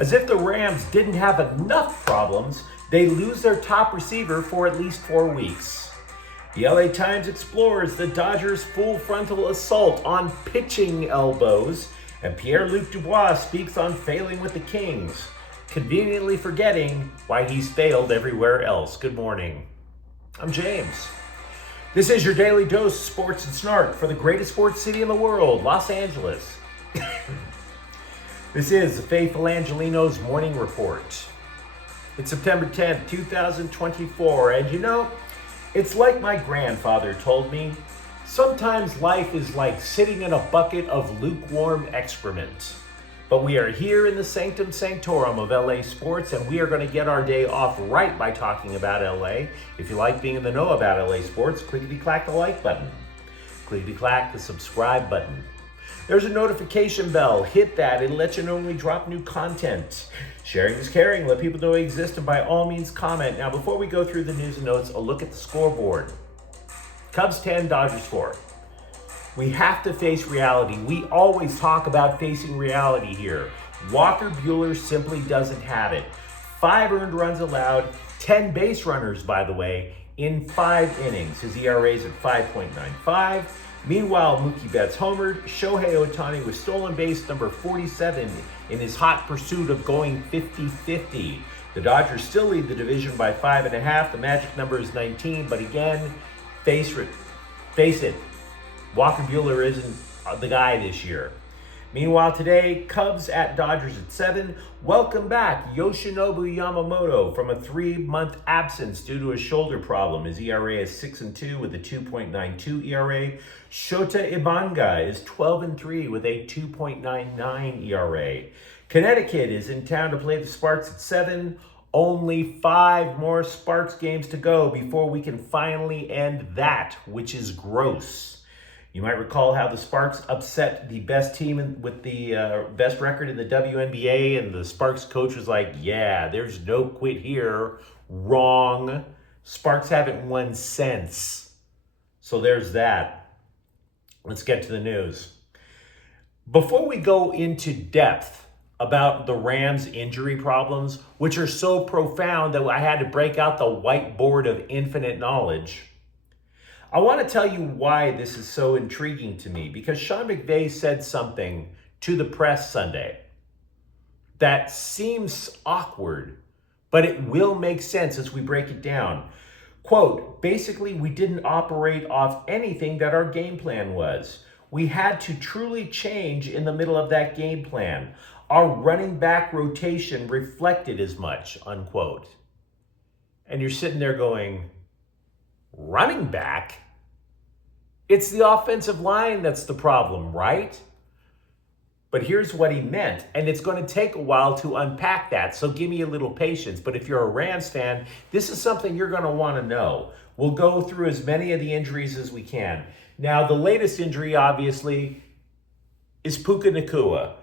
As if the Rams didn't have enough problems, they lose their top receiver for at least 4 weeks. The LA Times explores the Dodgers' full frontal assault on pitching elbows, and Pierre-Luc Dubois speaks on failing with the Kings, conveniently forgetting why he's failed everywhere else. Good morning. I'm James. This is your daily dose of sports and snark for the greatest sports city in the world, Los Angeles. This is the faithful Angelenos morning report. It's September 10th, 2024, and you know, it's like my grandfather told me, sometimes life is like sitting in a bucket of lukewarm excrement. But we are here in the sanctum sanctorum of LA sports, and we are going to get our day off right by talking about LA. If you like being in the know about LA sports, clickety-clack the like button. Clickety-clack the subscribe button. There's a notification bell. Hit that. It'll let you know when we drop new content. Sharing is caring. Let people know we exist, and by all means comment. Now, before we go through the news and notes, a look at the scoreboard. Cubs 10, Dodgers 4. We have to face reality. We always talk about facing reality here. Walker Buehler simply doesn't have it. 5 earned runs allowed, 10 base runners, by the way, in 5 innings. His ERA is at 5.95. Meanwhile, Mookie Betts homered. Shohei Ohtani was stolen base number 47 in his hot pursuit of going 50-50. The Dodgers still lead the division by 5.5. The magic number is 19, but again, face it, Walker Buehler isn't the guy this year. Meanwhile, today, Cubs at Dodgers at 7. Welcome back, Yoshinobu Yamamoto, from a 3-month absence due to a shoulder problem. His ERA is 6-2 with a 2.92 ERA. Shota Ibanga is 12-3 with a 2.99 ERA. Connecticut is in town to play the Sparks at 7. Only 5 more Sparks games to go before we can finally end that, which is gross. You might recall how the Sparks upset the best team with the best record in the WNBA, and the Sparks coach was like, yeah, there's no quit here. Wrong. Sparks haven't won since. So there's that. Let's get to the news. Before we go into depth about the Rams' injury problems, which are so profound that I had to break out the whiteboard of infinite knowledge, I want to tell you why this is so intriguing to me, because Sean McVay said something to the press Sunday that seems awkward, but it will make sense as we break it down. Quote, basically, we didn't operate off anything that our game plan was. We had to truly change in the middle of that game plan. Our running back rotation reflected as much, unquote. And you're sitting there going, running back? It's the offensive line that's the problem, right? But here's what he meant, and it's going to take a while to unpack that, so give me a little patience. But if you're a Rams fan, this is something you're going to want to know. We'll go through as many of the injuries as we can. Now, the latest injury, obviously, is Puka Nacua.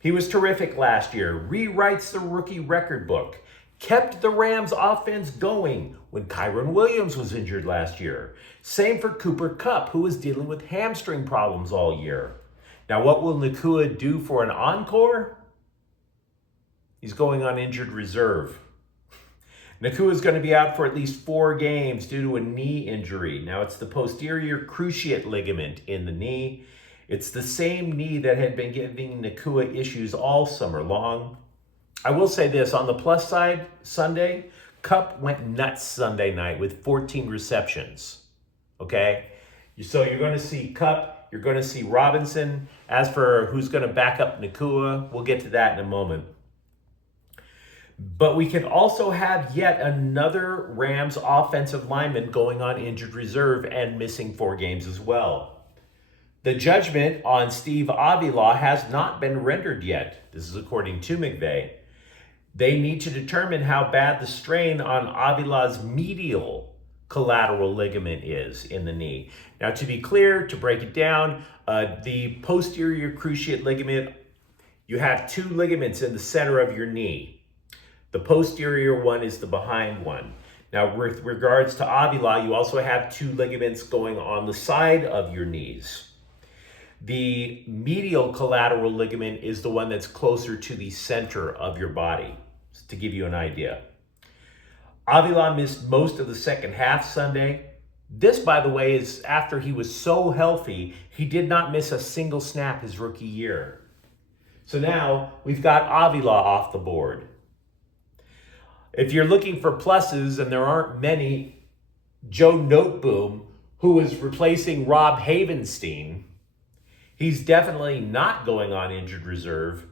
He was terrific last year, rewrites the rookie record book, kept the Rams offense going when Kyron Williams was injured last year. Same for Cooper Kupp, who was dealing with hamstring problems all year. Now, what will Nacua do for an encore? He's going on injured reserve. Nacua is going to be out for at least 4 games due to a knee injury. Now, it's the posterior cruciate ligament in the knee. It's the same knee that had been giving Nacua issues all summer long. I will say this, on the plus side, Sunday, Kupp went nuts Sunday night with 14 receptions, okay? So you're going to see Kupp, you're going to see Robinson. As for who's going to back up Nacua, we'll get to that in a moment. But we can also have yet another Rams offensive lineman going on injured reserve and missing 4 games as well. The judgment on Steve Avila has not been rendered yet. This is according to McVay. They need to determine how bad the strain on Avila's medial collateral ligament is in the knee. Now, to be clear, to break it down, the posterior cruciate ligament, you have 2 ligaments in the center of your knee. The posterior one is the behind one. Now, with regards to Avila, you also have 2 ligaments going on the side of your knees. The medial collateral ligament is the one that's closer to the center of your body, to give you an idea. Avila missed most of the second half Sunday. This, by the way, is after he was so healthy, he did not miss a single snap his rookie year. So now we've got Avila off the board. If you're looking for pluses, and there aren't many, Joe Noteboom, who is replacing Rob Havenstein, he's definitely not going on injured reserve.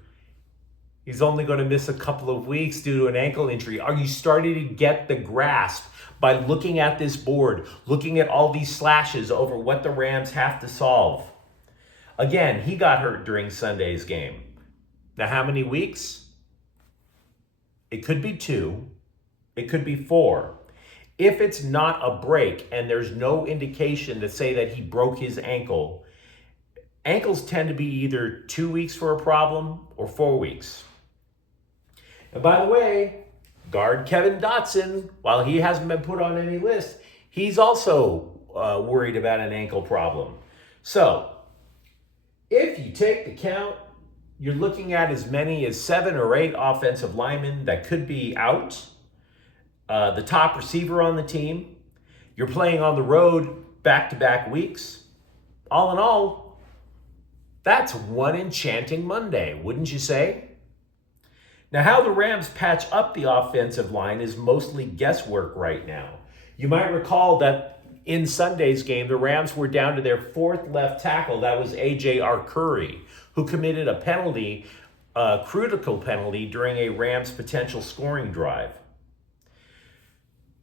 He's only going to miss a couple of weeks due to an ankle injury. Are you starting to get the grasp by looking at this board, looking at all these slashes over what the Rams have to solve? Again, he got hurt during Sunday's game. Now, how many weeks? It could be 2. It could be 4. If it's not a break and there's no indication to say that he broke his ankle, ankles tend to be either 2 weeks for a problem or 4 weeks. And by the way, guard Kevin Dotson, while he hasn't been put on any list, he's also worried about an ankle problem. So, if you take the count, you're looking at as many as 7 or 8 offensive linemen that could be out. The top receiver on the team. You're playing on the road back-to-back weeks. All in all, that's one enchanting Monday, wouldn't you say? Now, how the Rams patch up the offensive line is mostly guesswork right now. You might recall that in Sunday's game, the Rams were down to their 4th left tackle. That was A.J. Arcuri, who committed a penalty, a critical penalty, during a Rams potential scoring drive.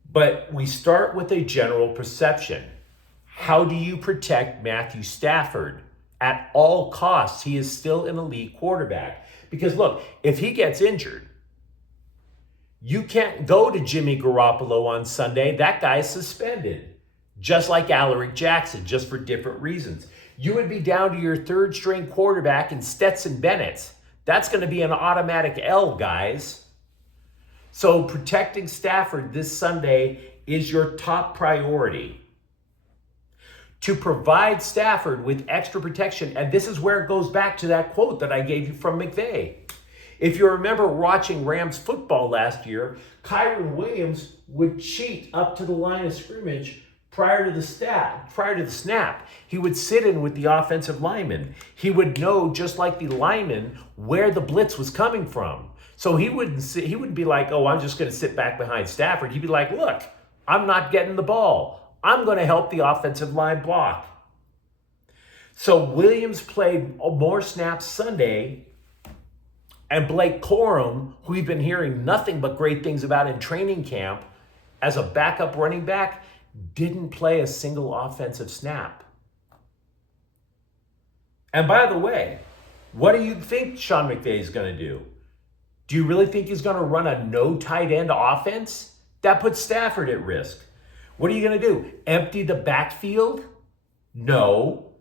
But we start with a general perception. How do you protect Matthew Stafford? At all costs, he is still an elite quarterback. Because look, if he gets injured, you can't go to Jimmy Garoppolo on Sunday. That guy's suspended. Just like Alaric Jackson, just for different reasons. You would be down to your 3rd string quarterback in Stetson Bennett. That's going to be an automatic L, guys. So protecting Stafford this Sunday is your top priority. To provide Stafford with extra protection, and this is where it goes back to that quote that I gave you from McVay. If you remember watching Rams football last year, Kyron Williams would cheat up to the line of scrimmage prior to the snap. He would sit in with the offensive lineman. He would know, just like the lineman, where the blitz was coming from. So he wouldn't be like, oh, I'm just going to sit back behind Stafford. He'd be like, look, I'm not getting the ball. I'm going to help the offensive line block. So Williams played more snaps Sunday, and Blake Corum, who we've been hearing nothing but great things about in training camp, as a backup running back, didn't play a single offensive snap. And by the way, what do you think Sean McVay is going to do? Do you really think he's going to run a no tight end offense? That puts Stafford at risk. What are you going to do? Empty the backfield? No.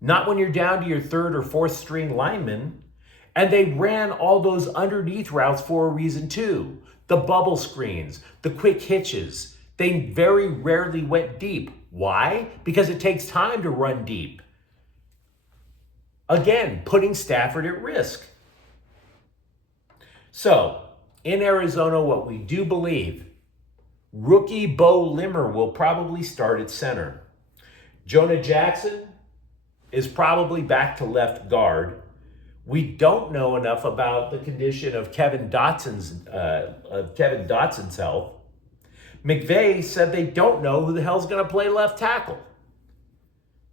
Not when you're down to your 3rd or 4th string lineman. And they ran all those underneath routes for a reason too. The bubble screens, the quick hitches. They very rarely went deep. Why? Because it takes time to run deep. Again, putting Stafford at risk. So, in Arizona, what we do believe, rookie Bo Limmer will probably start at center. Jonah Jackson is probably back to left guard. We don't know enough about the condition of Kevin Dotson's health. McVay said they don't know who the hell's going to play left tackle.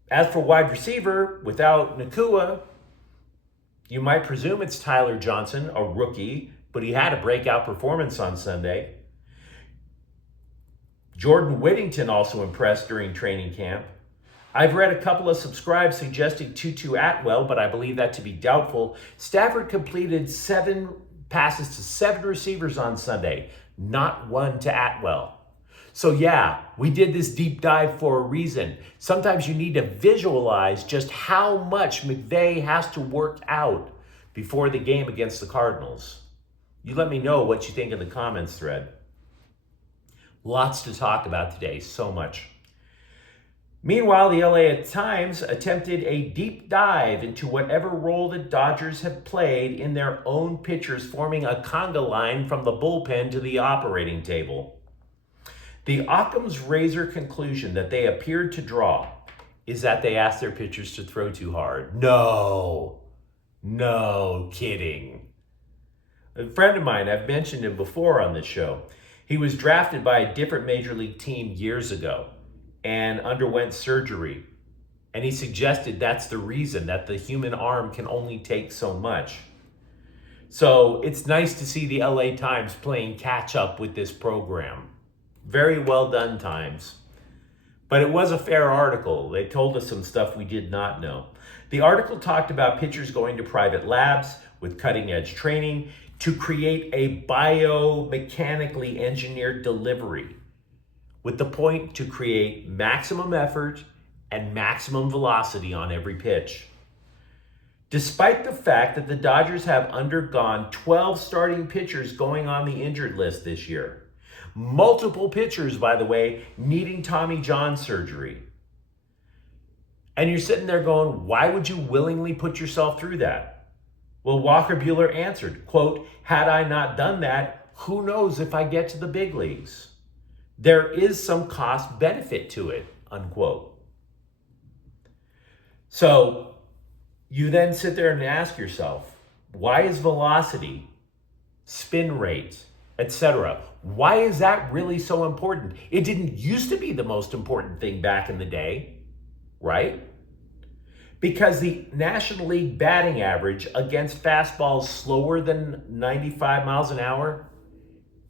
As for wide receiver, without Nakua, you might presume it's Tyler Johnson, a rookie, but he had a breakout performance on Sunday. Jordan Whittington also impressed during training camp. I've read a couple of subscribes suggesting Tutu Atwell, but I believe that to be doubtful. Stafford completed 7 passes to 7 receivers on Sunday, not 1 to Atwell. So yeah, we did this deep dive for a reason. Sometimes you need to visualize just how much McVay has to work out before the game against the Cardinals. You let me know what you think in the comments thread. Lots to talk about today, so much. Meanwhile, the LA Times attempted a deep dive into whatever role the Dodgers have played in their own pitchers forming a conga line from the bullpen to the operating table. The Occam's razor conclusion that they appeared to draw is that they asked their pitchers to throw too hard. No kidding. A friend of mine, I've mentioned him before on this show, he was drafted by a different major league team years ago and underwent surgery. And he suggested that's the reason, that the human arm can only take so much. So it's nice to see the LA Times playing catch up with this program. Very well done, Times. But it was a fair article. They told us some stuff we did not know. The article talked about pitchers going to private labs with cutting edge training to create a biomechanically engineered delivery with the point to create maximum effort and maximum velocity on every pitch. Despite the fact that the Dodgers have undergone 12 starting pitchers going on the injured list this year, multiple pitchers, by the way, needing Tommy John surgery. And you're sitting there going, why would you willingly put yourself through that? Well, Walker Buehler answered, quote, had I not done that, who knows if I get to the big leagues? There is some cost benefit to it, unquote. So you then sit there and ask yourself, why is velocity, spin rate, etc., why is that really so important? It didn't used to be the most important thing back in the day, right? Because the National League batting average against fastballs slower than 95 miles an hour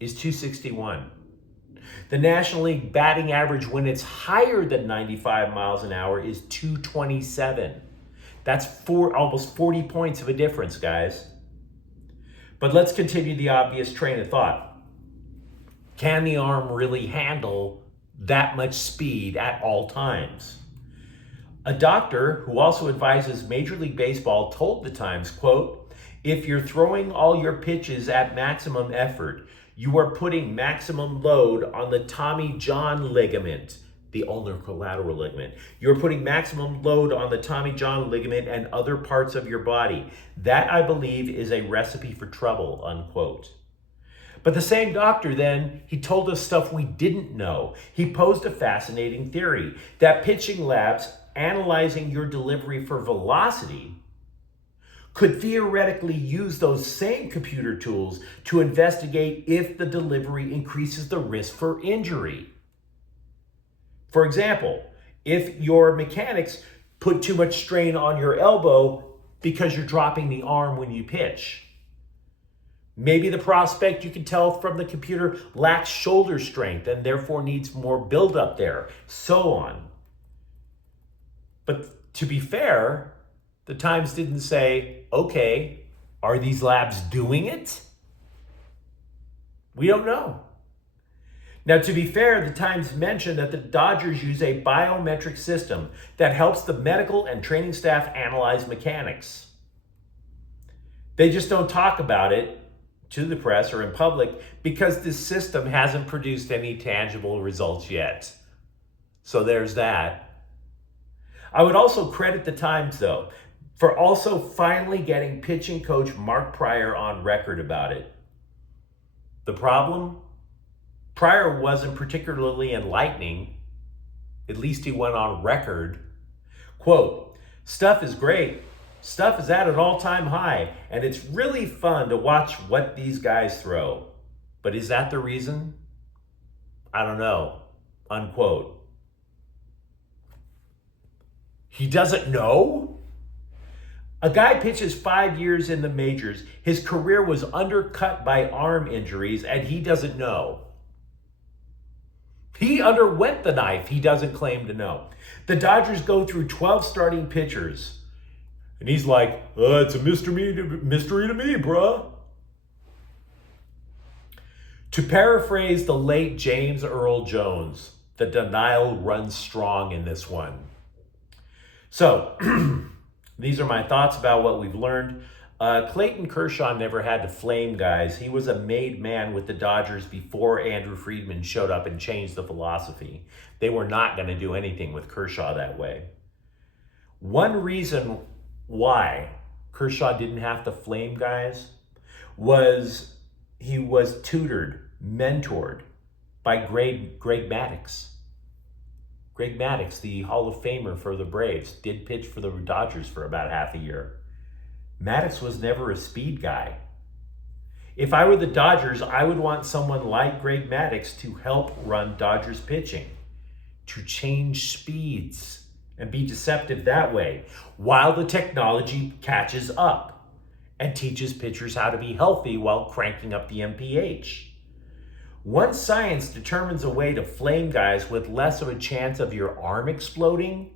is 261. The National League batting average when it's higher than 95 miles an hour is 227. That's almost 40 points of a difference, guys. But let's continue the obvious train of thought. Can the arm really handle that much speed at all times? A doctor who also advises Major League Baseball told the Times, quote, if you're throwing all your pitches at maximum effort, you are putting maximum load on the Tommy John ligament, the ulnar collateral ligament. You're putting maximum load on the Tommy John ligament and other parts of your body. That, I believe, is a recipe for trouble, unquote. But the same doctor then, he told us stuff we didn't know. He posed a fascinating theory that pitching labs analyzing your delivery for velocity could theoretically use those same computer tools to investigate if the delivery increases the risk for injury. For example, if your mechanics put too much strain on your elbow because you're dropping the arm when you pitch. Maybe the prospect, you can tell from the computer, lacks shoulder strength and therefore needs more buildup there, so on. But to be fair, the Times didn't say, okay, are these labs doing it? We don't know. Now, to be fair, the Times mentioned that the Dodgers use a biometric system that helps the medical and training staff analyze mechanics. They just don't talk about it to the press or in public because this system hasn't produced any tangible results yet. So there's that. I would also credit the Times, though, for also finally getting pitching coach Mark Pryor on record about it. The problem? Pryor wasn't particularly enlightening. At least he went on record. Quote, stuff is great. Stuff is at an all-time high, and it's really fun to watch what these guys throw. But is that the reason? I don't know. Unquote. He doesn't know? A guy pitches 5 years in the majors. His career was undercut by arm injuries, and he doesn't know. He underwent the knife. He doesn't claim to know. The Dodgers go through 12 starting pitchers. And he's like, it's a mystery to me, bruh. To paraphrase the late James Earl Jones, the denial runs strong in this one. So, these are my thoughts about what we've learned. Clayton Kershaw never had to flame guys. He was a made man with the Dodgers before Andrew Friedman showed up and changed the philosophy. They were not going to do anything with Kershaw that way. One reason why Kershaw didn't have to flame guys was he was tutored, mentored by Greg Maddux. Greg Maddux, the Hall of Famer for the Braves, did pitch for the Dodgers for about half a year. Maddux was never a speed guy. If I were the Dodgers, I would want someone like Greg Maddux to help run Dodgers pitching, to change speeds and be deceptive that way, while the technology catches up and teaches pitchers how to be healthy while cranking up the MPH. Once science determines a way to flame guys with less of a chance of your arm exploding,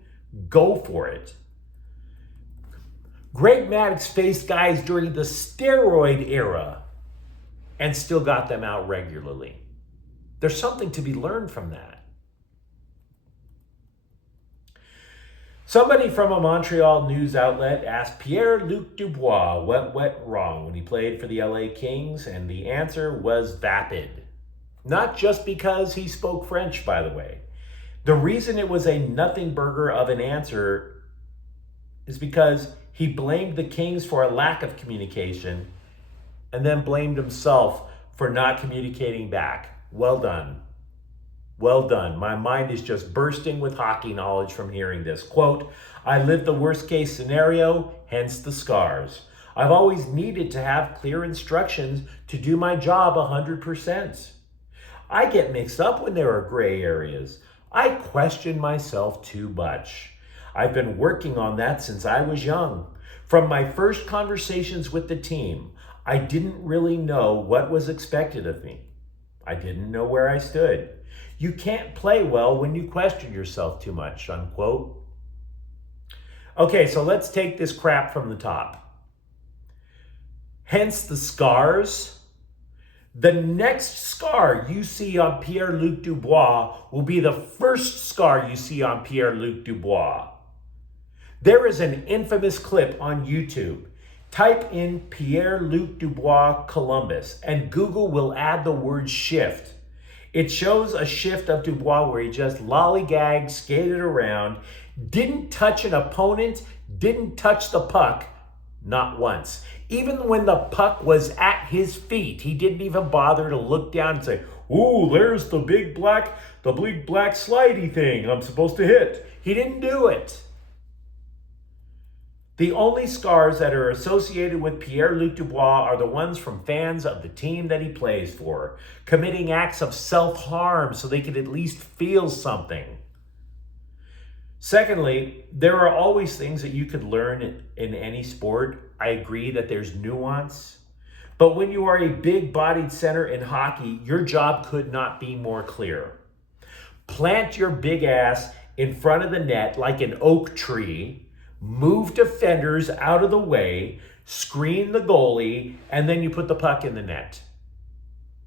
go for it. Greg Maddux faced guys during the steroid era and still got them out regularly. There's something to be learned from that. Somebody from a Montreal news outlet asked Pierre-Luc Dubois what went wrong when he played for the LA Kings, and the answer was vapid. Not just because he spoke French, by the way. The reason it was a nothing burger of an answer is because he blamed the Kings for a lack of communication and then blamed himself for not communicating back. Well done. Well done. My mind is just bursting with hockey knowledge from hearing this. Quote, I lived the worst case scenario, hence the scars. I've always needed to have clear instructions to do my job 100%. I get mixed up when there are gray areas. I question myself too much. I've been working on that since I was young. From my first conversations with the team, I didn't really know what was expected of me. I didn't know where I stood. You can't play well when you question yourself too much, unquote. Okay, so let's take this crap from the top. Hence the scars. The next scar you see on Pierre-Luc Dubois will be the first scar you see on Pierre-Luc Dubois. There is an infamous clip on YouTube. Type in Pierre-Luc Dubois Columbus and Google will add the word shift. It shows a shift of Dubois where he just lollygagged, skated around, didn't touch an opponent, didn't touch the puck, not once. Even when the puck was at his feet, he didn't even bother to look down and say, ooh, there's the big black slidey thing I'm supposed to hit. He didn't do it. The only scars that are associated with Pierre-Luc Dubois are the ones from fans of the team that he plays for, committing acts of self-harm so they could at least feel something. Secondly, there are always things that you could learn in any sport. I agree that there's nuance. But when you are a big-bodied center in hockey, your job could not be more clear. Plant your big ass in front of the net like an oak tree, move defenders out of the way, screen the goalie, and then you put the puck in the net.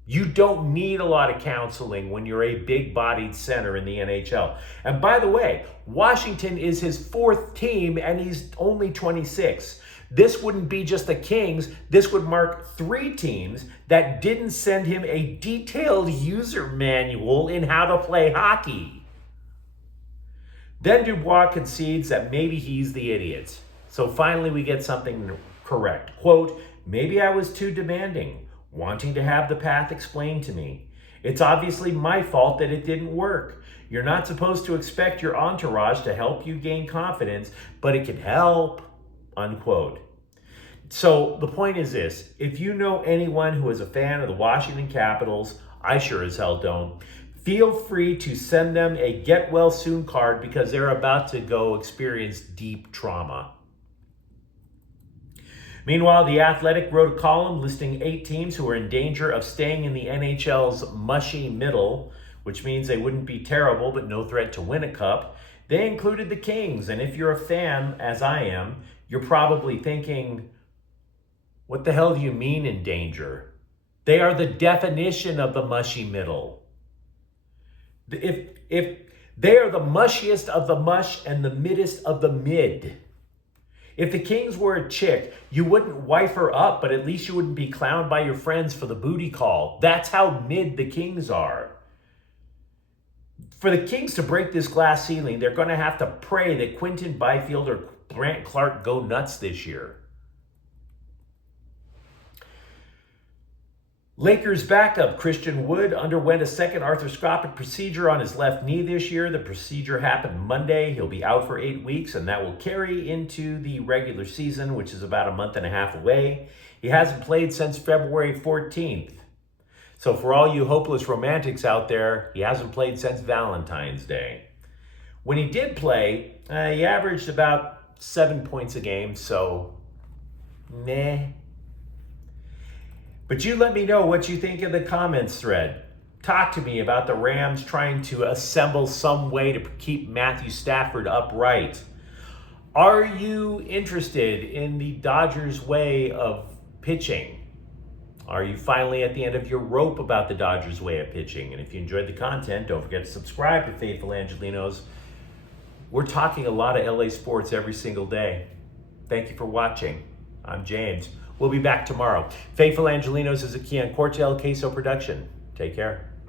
You don't need a lot of counseling when you're a big-bodied center in the NHL. And by the way, Washington is his fourth team, and he's only 26. This wouldn't be just the Kings. This would mark 3 teams that didn't send him a detailed user manual in how to play hockey. Then Dubois concedes that maybe he's the idiot. So finally we get something correct. Quote, maybe I was too demanding, wanting to have the path explained to me. It's obviously my fault that it didn't work. You're not supposed to expect your entourage to help you gain confidence, but it can help, unquote. So the point is this, if you know anyone who is a fan of the Washington Capitals, I sure as hell don't, feel free to send them a get well soon card because they're about to go experience deep trauma. Meanwhile, The Athletic wrote a column listing 8 teams who are in danger of staying in the NHL's mushy middle, which means they wouldn't be terrible but no threat to win a cup. They included the Kings, and if you're a fan, as I am, you're probably thinking, what the hell do you mean in danger? They are the definition of the mushy middle. If they are the mushiest of the mush and the middest of the mid. If the Kings were a chick, you wouldn't wife her up, but at least you wouldn't be clowned by your friends for the booty call. That's how mid the Kings are. For the Kings to break this glass ceiling, they're going to have to pray that Quinton Byfield or Grant Clark go nuts this year. Lakers backup Christian Wood underwent a second arthroscopic procedure on his left knee this year. The procedure happened Monday. He'll be out for 8 weeks, and that will carry into the regular season, which is about a month and a half away. He hasn't played since February 14th. So for all you hopeless romantics out there, he hasn't played since Valentine's Day. When he did play, he averaged about 7 points a game, so meh. But you let me know what you think in the comments thread. Talk to me about the Rams trying to assemble some way to keep Matthew Stafford upright. Are you interested in the Dodgers' way of pitching? Are you finally at the end of your rope about the Dodgers' way of pitching? And if you enjoyed the content, don't forget to subscribe to Faithful Angelenos. We're talking a lot of LA sports every single day. Thank you for watching. I'm James. We'll be back tomorrow. Faithful Angelenos is a Kian Cortel Queso production. Take care.